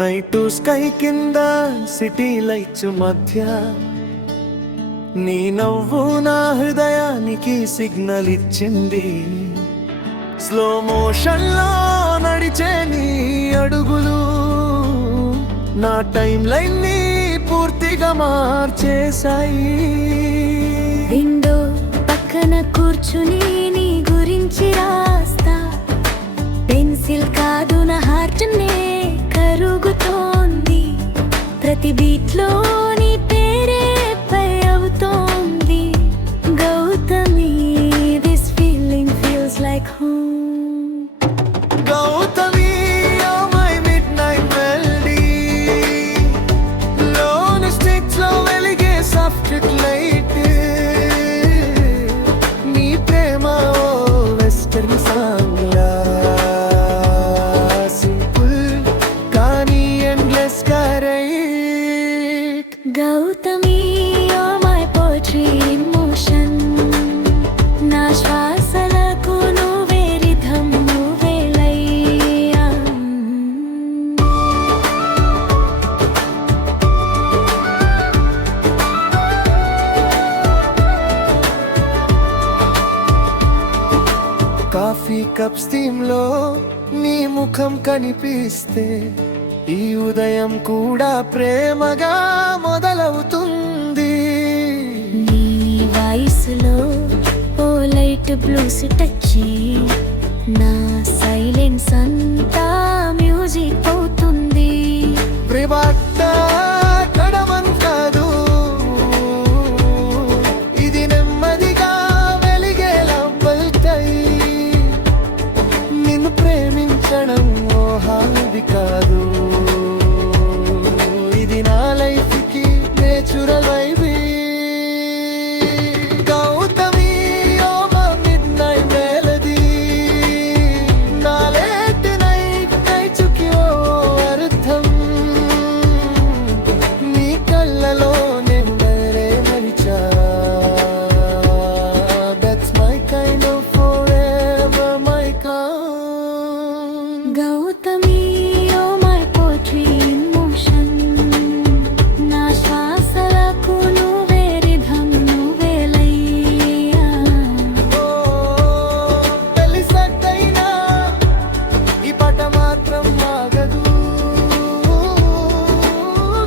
Night sky కింద city lights మధ్య నీ నవ్వు నా హృదయానికి సిగ్నల్ ఇచ్చింది. స్లో మోషన్ లో నడిచే నీ అడుగులు నా టైం లైన్ ని పూర్తిగా మార్చేశాయి. విండో పక్కన కూర్చుని నీ గురించి రాస్తా, పెన్సిల్ కాదు నా హార్ట్ నే కరుగుతోంది. ప్రతి బీట్ లో నీ పేరే పై అవుతోంది. Gautami, this feeling feels like home. Gautami, oh my midnight melody, lone sticks లో వెలిగే సాఫ్ట్ లైట్. నీ ప్రేమ ఓ వెస్టర్న్ సాంగ్ లా సింపుల్ కానీ ఎండ్లెస్ గా right. Gautami, you're my poetry in motion. నా శ్వాసలకు నువ్వే రిథం, నువ్వే లయ. కాఫీ కప్ స్టీమ్ లో నీ ముఖం కనిపిస్తే ఈ ఉదయం కూడా ప్రేమగా మొదలవుతుంది. నీ వయసులో ఓ లైట్ బ్లూస్ టచ్, నా సైలెన్స్ అంతా మ్యూజిక్ అవుతుంది. ప్రేమట్ట కడమన్ కాదు, ఇది నెమ్మదిగా వెలిగేలా పల్టాయి. నిన్ను ప్రేమించడం ఓ హాబీ కాదు, ఇది నా లైఫ్ కి natural vibe. Gautami, oh my midnight melody, నా లేట్ నైట్ నైట్కి ఓ అర్థం. నీ కళ్ళలో నేను నరే మరిచా, that's my kind of forever my calm. Gautami, you're my poetry in motion. నా శ్వాసలకు నువ్వే రిథం, నువ్వే లయ. పెళ్లి సత్తైనా ఈ పాట మాత్రం ఆగదు.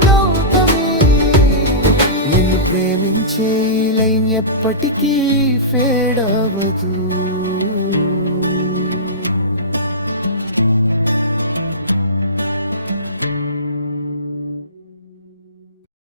గౌతమి, నిన్ను ప్రేమించే ఈ లైన్ ఎప్పటికీ ఫేడ్ అవ్వదు.